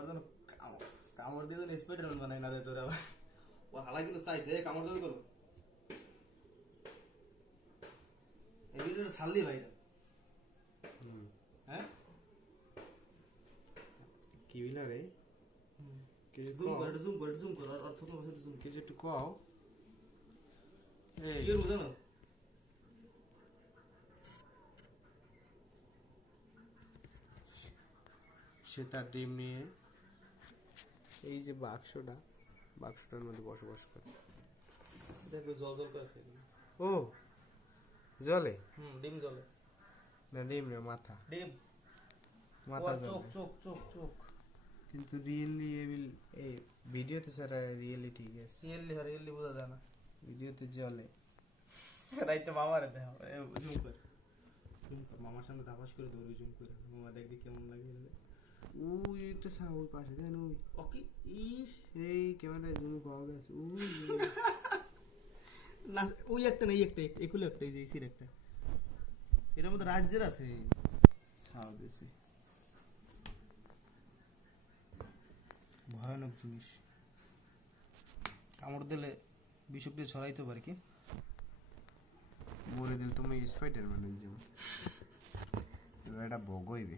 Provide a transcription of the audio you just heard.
আমার জন্য কামড় দিয়ে যেন স্পাইডারম্যান বানাই না দেয় তোরা আবার ও হালা কিন্তু চাইছে কামড় দেবে করো এই ভিডিওটা ছাড়লি ভাই হ্যাঁ কি বিলা রে জুম কর আর ছোট মাছের জুম কিছু একটু কও এই কি বুঝো না সে তার ডিম নিয়ে এই যে বাক্সটার মধ্যে বসবাস করে দেখো জল করছে ও জলে ডিম জলে না ডিম না মাথা মাথা চোখ কিন্তু রিয়েলি এই ভিডিওতে স্যার রিয়েলি ঠিক আছে রিয়েলি বোঝা যায় না ভিডিওতে জলে রাইতে মামারে দেখো জুম কর মামার সামনে ধাপাস করে ধরবি জুম করে মামা দেখবি কেমন লাগে ওই একটা ওই পাশে দেন ওই ওকে ইস এই ক্যামেরায় জুম পাওয়া গেছে ওই না ওই একটা না এই একটা একুলে একটা এই যে সির একটা এটার মধ্যে রাজ্যের আছে ছাও দিছে ভয়ানক জিনিস কামড় দিলে বিষক্রিয়া দিয়ে ছড়াইতে পারে কি মরে দিল তুমি স্পাইডারম্যান হয়ে যাবে এবার এটা ভোগ হইবে